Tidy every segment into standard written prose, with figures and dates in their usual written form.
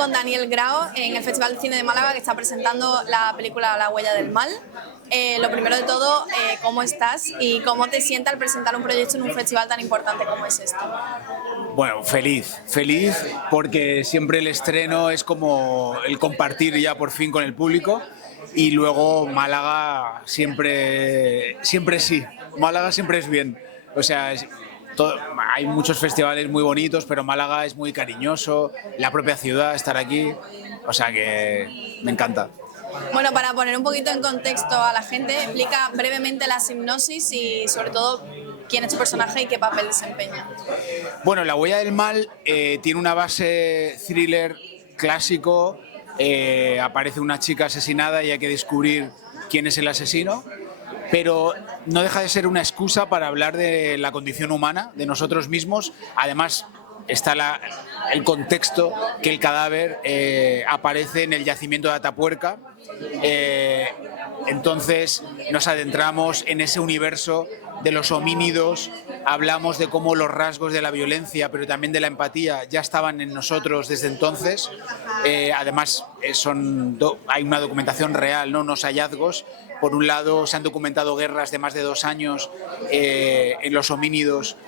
con Daniel Grao en el Festival de Cine de Málaga, que está presentando la película La huella del mal. Lo primero de todo, ¿cómo estás y cómo te sientes al presentar un proyecto en un festival tan importante como es este? Bueno, feliz porque siempre el estreno es como el compartir ya por fin con el público, y luego Málaga siempre sí, Málaga siempre es bien, o sea, hay muchos festivales muy bonitos, pero Málaga es muy cariñoso, la propia ciudad, estar aquí, o sea que me encanta. Bueno, para poner un poquito en contexto a la gente, explica brevemente la hipnosis y sobre todo quién es tu personaje y qué papel desempeña. Bueno, La huella del mal tiene una base thriller clásico. Aparece una chica asesinada y hay que descubrir quién es el asesino, pero no deja de ser una excusa para hablar de la condición humana, de nosotros mismos. Además, está el contexto que el cadáver aparece en el yacimiento de Atapuerca. Entonces nos adentramos en ese universo de los homínidos, hablamos de cómo los rasgos de la violencia, pero también de la empatía, ya estaban en nosotros desde entonces. Además, hay una documentación real, ¿no? Unos hallazgos. Por un lado, se han documentado guerras de más de 2 años en los homínidos,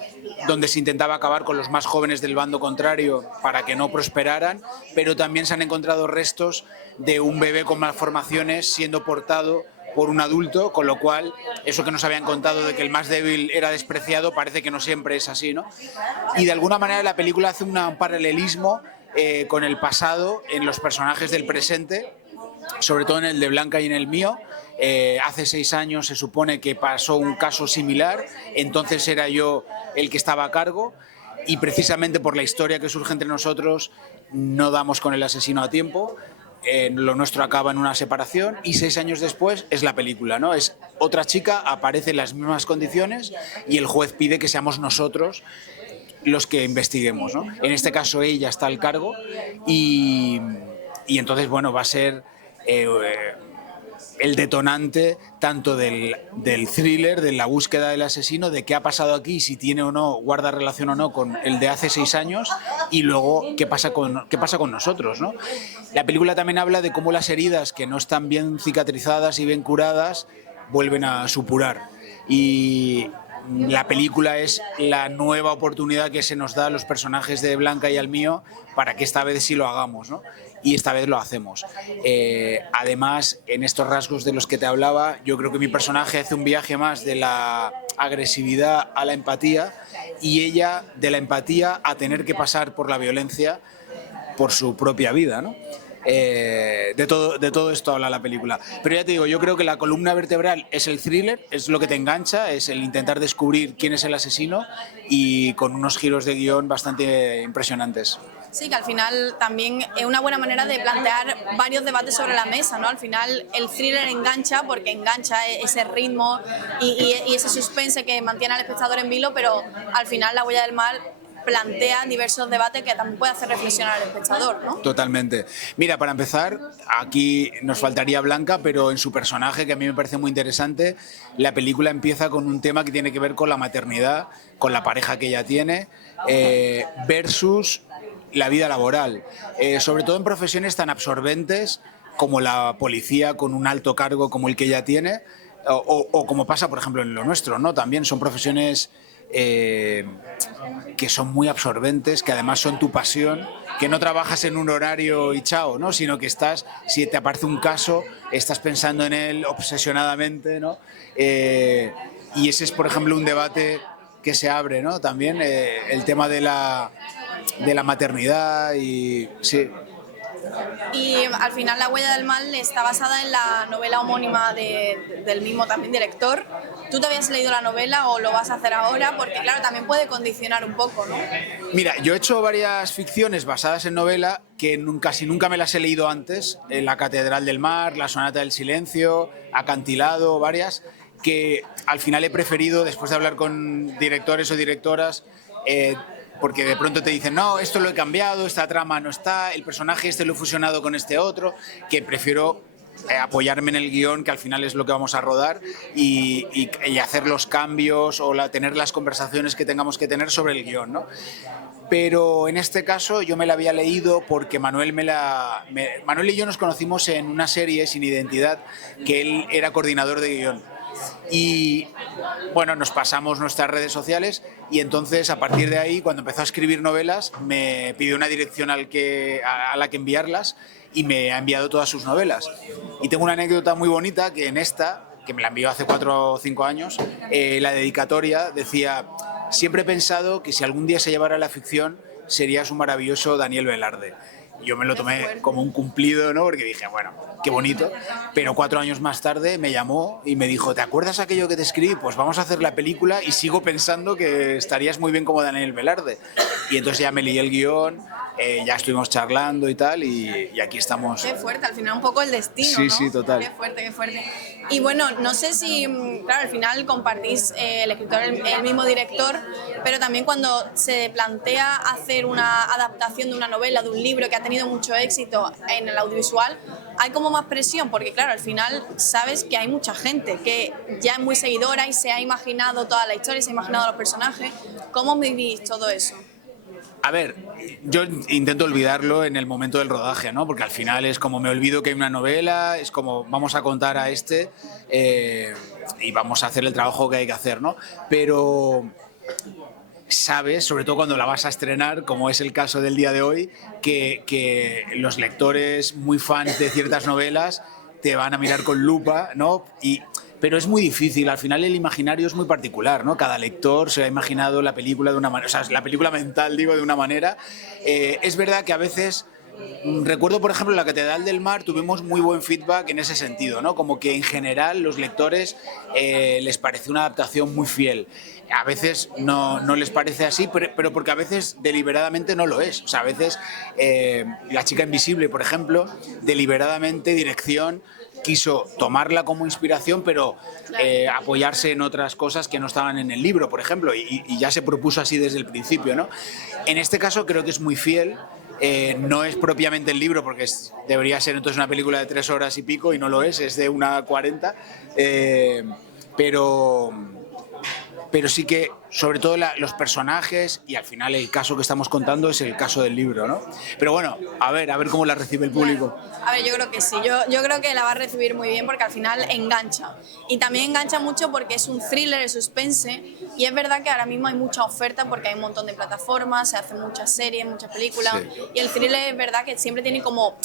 donde se intentaba acabar con los más jóvenes del bando contrario para que no prosperaran, pero también se han encontrado restos de un bebé con malformaciones siendo portado por un adulto, con lo cual eso que nos habían contado de que el más débil era despreciado parece que no siempre es así, ¿no? Y de alguna manera la película hace un paralelismo con el pasado en los personajes del presente, sobre todo en el de Blanca y en el mío. Hace 6 años se supone que pasó un caso similar, entonces era yo el que estaba a cargo, y precisamente por la historia que surge entre nosotros no damos con el asesino a tiempo. Lo nuestro acaba en una separación y 6 años después es la película, ¿no? Es otra chica, aparece en las mismas condiciones y el juez pide que seamos nosotros los que investiguemos, ¿no? En este caso ella está al cargo y entonces, bueno, va a ser el detonante tanto del thriller, de la búsqueda del asesino, de qué ha pasado aquí, si tiene o no, guarda relación o no con el de hace 6 años, y luego qué pasa con nosotros, ¿no? La película también habla de cómo las heridas que no están bien cicatrizadas y bien curadas vuelven a supurar. Y la película es la nueva oportunidad que se nos da a los personajes de Blanca y al mío para que esta vez sí lo hagamos, ¿no? Y esta vez lo hacemos. Además, en estos rasgos de los que te hablaba, yo creo que mi personaje hace un viaje más de la agresividad a la empatía, y ella de la empatía a tener que pasar por la violencia por su propia vida, ¿no? De todo esto habla la película. Pero ya te digo, yo creo que la columna vertebral es el thriller, es lo que te engancha, es el intentar descubrir quién es el asesino, y con unos giros de guión bastante impresionantes. Sí, que al final también es una buena manera de plantear varios debates sobre la mesa, ¿no? Al final el thriller engancha porque engancha ese ritmo y ese suspense que mantiene al espectador en vilo, pero al final La huella del mal plantea diversos debates que también puede hacer reflexionar al espectador, ¿no? Totalmente. Mira, para empezar, aquí nos faltaría Blanca, pero en su personaje, que a mí me parece muy interesante, la película empieza con un tema que tiene que ver con la maternidad, con la pareja que ella tiene, versus la vida laboral, sobre todo en profesiones tan absorbentes como la policía, con un alto cargo como el que ella tiene, o como pasa, por ejemplo, en lo nuestro, ¿no? También son profesiones que son muy absorbentes, que además son tu pasión, que no trabajas en un horario y chao, ¿no? Sino que si te aparece un caso, estás pensando en él obsesionadamente, ¿no? Y ese es, por ejemplo, un debate que se abre, ¿no? También el tema de la maternidad y sí. Y al final La huella del mal está basada en la novela homónima del mismo también director. ¿Tú te habías leído la novela o lo vas a hacer ahora? Porque claro, también puede condicionar un poco, ¿no? Mira, yo he hecho varias ficciones basadas en novela que casi nunca me las he leído antes. La Catedral del Mar, La Sonata del Silencio, Acantilado, varias, que al final he preferido, después de hablar con directores o directoras, porque de pronto te dicen, no, esto lo he cambiado, esta trama no está, el personaje este lo he fusionado con este otro, que prefiero apoyarme en el guión, que al final es lo que vamos a rodar, y hacer los cambios o tener las conversaciones que tengamos que tener sobre el guión, ¿no? pero en este caso yo me la había leído porque Manuel Manuel y yo nos conocimos en una serie Sin Identidad, que él era coordinador de guión. Y bueno, nos pasamos nuestras redes sociales y entonces a partir de ahí, cuando empezó a escribir novelas, me pidió una dirección a la que enviarlas y me ha enviado todas sus novelas. Y tengo una anécdota muy bonita que en esta, que me la envió hace 4 o 5 años, la dedicatoria decía: siempre he pensado que si algún día se llevara a la ficción serías un maravilloso Daniel Velarde. Yo me lo tomé como un cumplido, ¿no? Porque dije, bueno, qué bonito. Pero 4 años más tarde me llamó y me dijo: ¿te acuerdas aquello que te escribí? Pues vamos a hacer la película y sigo pensando que estarías muy bien como Daniel Velarde. Y entonces ya me leí el guión, ya estuvimos charlando y tal, y aquí estamos. Qué fuerte, al final un poco el destino, sí, ¿no? Sí, total. Qué fuerte, qué fuerte. Y bueno, no sé si, claro, al final compartís el escritor, el mismo director, pero también cuando se plantea hacer una adaptación de una novela, de un libro que ha tenido mucho éxito en el audiovisual, hay como más presión, porque claro, al final sabes que hay mucha gente que ya es muy seguidora y se ha imaginado toda la historia, se ha imaginado los personajes. ¿Cómo vivís todo eso? A ver, yo intento olvidarlo en el momento del rodaje, ¿no? Porque al final es como me olvido que hay una novela, es como vamos a contar a y vamos a hacer el trabajo que hay que hacer, ¿no? Pero sabes, sobre todo cuando la vas a estrenar, como es el caso del día de hoy, que los lectores muy fans de ciertas novelas te van a mirar con lupa, ¿no? Pero es muy difícil, al final el imaginario es muy particular, ¿no? Cada lector se ha imaginado la película de una manera, o sea, la película mental, digo, de una manera. Es verdad que a veces, recuerdo por ejemplo en La Catedral del Mar, tuvimos muy buen feedback en ese sentido, ¿no? Como que en general los lectores les pareció una adaptación muy fiel. A veces no les parece así, pero porque a veces deliberadamente no lo es. O sea, a veces La Chica Invisible, por ejemplo, deliberadamente dirección quiso tomarla como inspiración, pero apoyarse en otras cosas que no estaban en el libro, por ejemplo, y ya se propuso así desde el principio, ¿no? En este caso creo que es muy fiel. No es propiamente el libro, porque debería ser entonces una película de 3 horas y pico, y no lo es de 1:40, pero sí que, sobre todo, los personajes y al final el caso que estamos contando es el caso del libro, ¿no? Pero bueno, a ver cómo la recibe el público. Claro. A ver, yo creo que sí, yo creo que la va a recibir muy bien porque al final engancha. Y también engancha mucho porque es un thriller, es suspense, y es verdad que ahora mismo hay mucha oferta porque hay un montón de plataformas, se hacen muchas series, muchas películas, sí. Y el thriller es verdad que siempre tiene como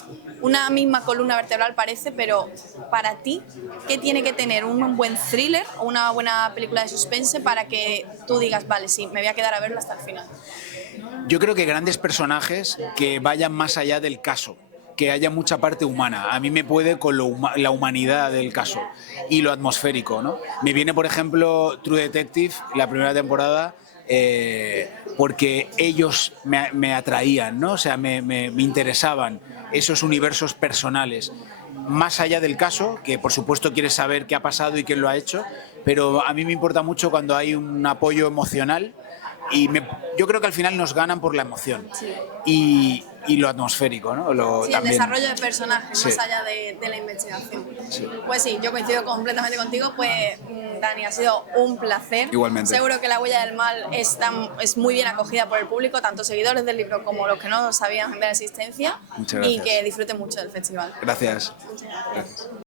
una misma columna vertebral, parece, pero para ti, ¿qué tiene que tener un buen thriller o una buena película de suspense para que tú digas, vale, sí, me voy a quedar a verlo hasta el final? Yo creo que grandes personajes que vayan más allá del caso, que haya mucha parte humana. A mí me puede con la humanidad del caso y lo atmosférico, ¿no? Me viene, por ejemplo, True Detective, la primera temporada, porque ellos me atraían, ¿no? O sea, me interesaban esos universos personales. Más allá del caso, que por supuesto quieres saber qué ha pasado y quién lo ha hecho, pero a mí me importa mucho cuando hay un apoyo emocional y yo creo que al final nos ganan por la emoción. Sí. Y lo atmosférico, ¿no? Sí, también. El desarrollo de personajes, sí. Más allá de la investigación. Sí. Pues sí, yo coincido completamente contigo, pues Dani, ha sido un placer. Igualmente. Seguro que La Huella del Mal es muy bien acogida por el público, tanto seguidores del libro como los que no sabían de la existencia. Muchas gracias. Y que disfruten mucho del festival. Gracias. Muchas gracias.